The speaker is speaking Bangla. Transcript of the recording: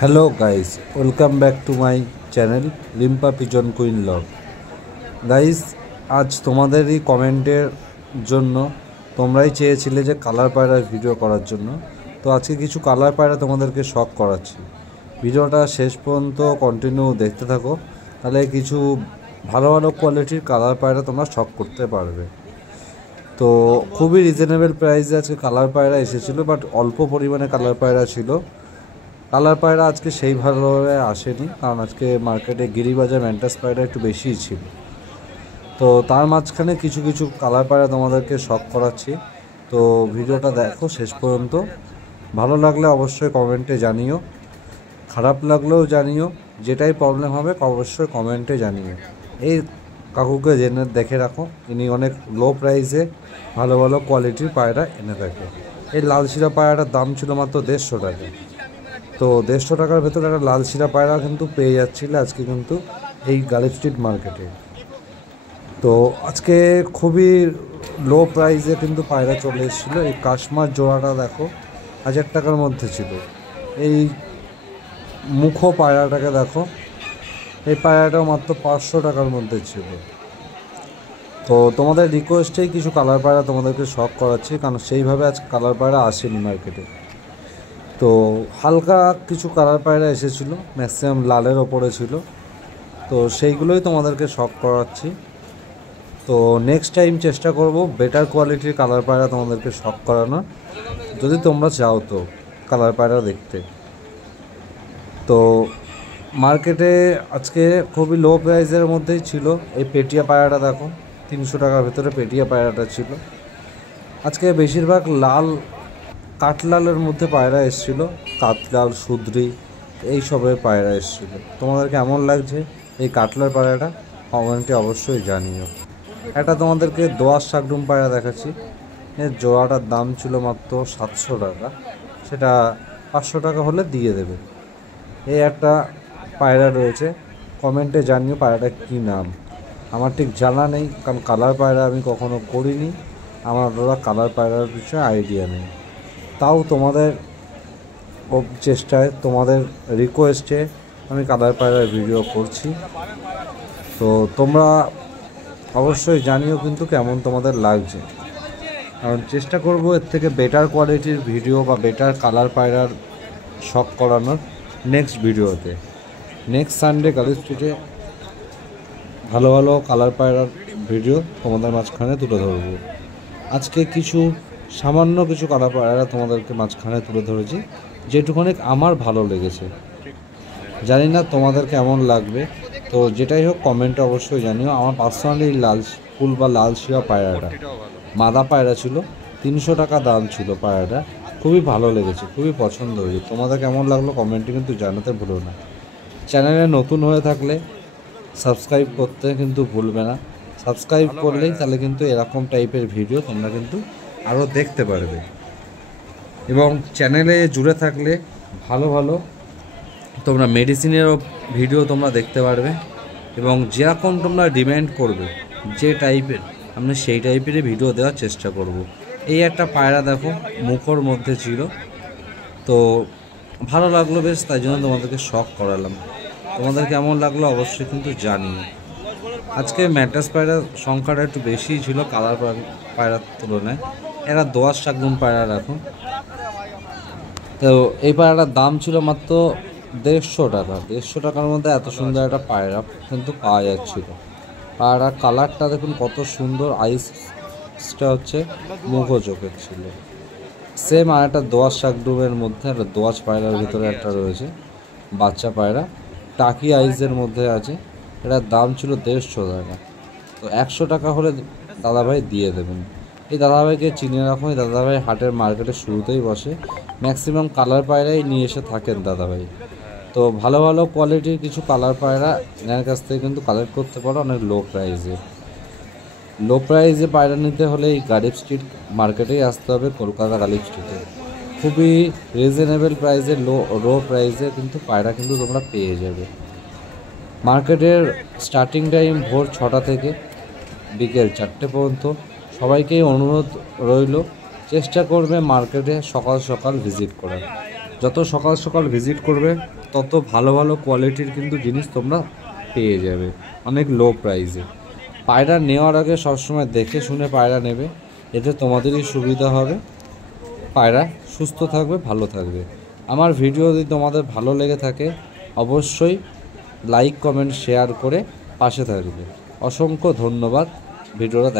Hello guys, welcome back to my channel Rimpa pigeon queen log. Guys, আজ তোমাদেরই কমেন্টের জন্য তোমরাই চেয়েছিলে যে কালার পায়রার ভিডিও করার জন্য। তো আজকে কিছু কালার পায়রা তোমাদেরকে শখ করাচ্ছি। ভিডিওটা শেষ পর্যন্ত কন্টিনিউ দেখতে থাকো, তাহলে কিছু ভালো ভালো কোয়ালিটির কালার পায়রা তোমরা শখ করতে পারবে। তো খুবই রিজনেবল প্রাইসে আজকে কালার পায়রা এসেছিলো, বাট অল্প পরিমাণে কালার পায়রা ছিল। কালার পায়রা আজকে সেই ভালোভাবে আসেনি, কারণ আজকে মার্কেটে গিরিবাজার ম্যান্টাস পায়রা একটু বেশিই ছিল। তো তার মাঝখানে কিছু কিছু কালার পায়রা তোমাদেরকে শখ করাচ্ছি। তো ভিডিওটা দেখো শেষ পর্যন্ত। ভালো লাগলে অবশ্যই কমেন্টে জানিও, খারাপ লাগলেও জানিও, যেটাই প্রবলেম হবে অবশ্যই কমেন্টে জানিও। এই কাকুকে জেনে দেখে রাখো, ইনি অনেক লো প্রাইসে ভালো ভালো কোয়ালিটির পায়রা এনে থাকে। এই লাল শিরা পায়রাটার দাম ছিল মাত্র 150 টাকা। তো 150 টাকার ভেতরে একটা লাল শিরা পায়রা কিন্তু পেয়ে যাচ্ছিলে আজকে কিন্তু এই গালিব স্ট্রিট মার্কেটে। তো আজকে খুবই লো প্রাইসে কিন্তু পায়রা চলে এসেছিলো। এই কাশমার জোড়াটা দেখো 1000 টাকার মধ্যে ছিল। এই মুখো পায়রাটাকে দেখো, এই পায়রাটাও মাত্র 500 টাকার মধ্যে ছিল। তো তোমাদের রিকোয়েস্টেই কিছু কালার পায়রা তোমাদেরকে শখ করাচ্ছি, কারণ সেইভাবে আজ কালার পায়রা আসেনি মার্কেটে। তো হালকা কিছু কালার পায়রা এসেছিলো, ম্যাক্সিমাম লালের ওপরে ছিল। তো সেইগুলোই তোমাদেরকে শখ করাচ্ছি। তো নেক্সট টাইম চেষ্টা করব বেটার কোয়ালিটির কালার পায়রা তোমাদেরকে শখ করানোর, যদি তোমরা চাও তো কালার পায়রা দেখতে। তো মার্কেটে আজকে খুবই লো প্রাইসের মধ্যেই ছিল। এই পেটিয়া পায়রাটা দেখো, 300 টাকার ভেতরে পেটিয়া পায়রাটা ছিল। আজকে বেশিরভাগ লাল কাঠলালের মধ্যে পায়রা এসেছিলো, কাঠলাল সুদ্রি এইসবের পায়রা এসেছিলো। তোমাদের কেমন লাগছে এই কাঠলার পায়রাটা কমেন্টে অবশ্যই জানিও। এটা তোমাদেরকে দোয়াশ শাকডুম পায়রা দেখাচ্ছি। এর জোড়াটার দাম ছিল মাত্র 700 টাকা, সেটা 500 টাকা হলে দিয়ে দেবে। এই একটা পায়রা রয়েছে, কমেন্টে জানিও পায়রাটা কী নাম। আমার ঠিক জানা নেই, কারণ কালার পায়রা আমি কখনো করিনি, আমার ওরা কালার পায়রার বিষয়ে আইডিয়া নেই। তাও তোমাদের চেষ্টায়, তোমাদের রিকোয়েস্টে আমি কালার পায়রার ভিডিও করছি। তো তোমরা অবশ্যই জানিও কিন্তু কেমন তোমাদের লাগছে, কারণ চেষ্টা করব এর থেকে বেটার কোয়ালিটির ভিডিও বা বেটার কালার পায়রার শখ করানোর নেক্সট ভিডিওতে। নেক্সট সানডে গালিব স্ট্রিটে ভালো ভালো কালার পায়রার ভিডিও তোমাদের মাঝখানে তুলে ধরবো। আজকে কিছু সামান্য কিছু কালার পায়রা তোমাদেরকে মাঝখানে তুলে ধরেছি, যেটুকুনি আমার ভালো লেগেছে। জানি না তোমাদের কেমন লাগবে, তো যেটাই হোক কমেন্টে অবশ্যই জানিও। আমার পার্সোনালি লাল ফুল বা লাল শিরা পায়রাটা মাদা পায়রা ছিল, 300 টাকা দাম ছিল পায়রাটা। খুবই ভালো লেগেছে, খুবই পছন্দ হয়েছে। তোমাদের কেমন লাগলো কমেন্টে কিন্তু জানাতে ভুলো না। চ্যানেলে নতুন হয়ে থাকলে সাবস্ক্রাইব করতে কিন্তু ভুলবে না। সাবস্ক্রাইব করলেই তাহলে কিন্তু এরকম টাইপের ভিডিও তোমরা কিন্তু আরও দেখতে পারবে, এবং চ্যানেলে জুড়ে থাকলে ভালো ভালো তোমরা মেডিসিনেরও ভিডিও তোমরা দেখতে পারবে, এবং যেরকম তোমরা ডিমান্ড করবে যে টাইপের আমরা সেই টাইপেরই ভিডিও দেওয়ার চেষ্টা করব। এই একটা পায়রা দেখো মুখোর মধ্যে ছিল, তো ভালো লাগলো বেশ, তাই জন্য তোমাদেরকে শখ করালাম। তোমাদের কেমন লাগলো অবশ্যই কিন্তু জানিও। আজকে ম্যাটাস পায়রার সংখ্যাটা একটু বেশিই ছিল কালার পায়রার তুলনায়। এরা দোয়াশ শাকদুম পায়রা রাখুন। তো এই পায়রাটার দাম ছিল মাত্র 150 টাকা। 150 টাকার মধ্যে এত সুন্দর একটা পায়রা কিন্তু পাওয়া যাচ্ছিল। পায়রার কালারটা দেখুন কত সুন্দর, আইসটা হচ্ছে মুখো চোখের ছিল। সেম আর একটা দোয়াশ শাকডুমের মধ্যে একটা দোয়াশ পায়রার ভিতরে একটা রয়েছে বাচ্চা পায়রা, টাকি আইসের মধ্যে আছে। এটার দাম ছিল 150 টাকা। তো 100 টাকা হলে দাদাভাই দিয়ে দেবেন। এই দাদাভাইকে চিনে রাখুন, এই দাদাভাই হাটের মার্কেটের শুরুতেই বসে, ম্যাক্সিমাম কালার পায়রাই নিয়ে এসে থাকেন দাদাভাই। তো ভালো ভালো কোয়ালিটির কিছু কালার পায়রা এনার কাছ থেকে কিন্তু কালেক্ট করতে পারো অনেক লো প্রাইসে। লো প্রাইসে পায়রা নিতে হলে এই গালিব স্ট্রিট মার্কেটেই আসতে হবে, কলকাতা গালিব স্ট্রিটে। খুবই রিজনেবল প্রাইসে, লো প্রাইসে কিন্তু পায়রা কিন্তু তোমরা পেয়ে যাবে। মার্কেটের স্টার্টিং টাইম ভোর 6টা থেকে বিকেল 4টে পর্যন্ত। সবাইকেই অনুরোধ রইল চেষ্টা করবে মার্কেটে সকাল সকাল ভিজিট করার। যত সকাল সকাল ভিজিট করবে তত ভালো ভালো কোয়ালিটির কিন্তু জিনিস তোমরা পেয়ে যাবে অনেক লো প্রাইসে। পায়রা নেওয়ার আগে সবসময় দেখে শুনে পায়রা নেবে, এতে তোমাদেরই সুবিধা হবে, পায়রা সুস্থ থাকবে, ভালো থাকবে। আমার ভিডিও যদি তোমাদের ভালো লেগে থাকে অবশ্যই লাইক কমেন্ট শেয়ার করে পাশে থাকবে। অসংখ্য ধন্যবাদ ভিডিওটা দেখা।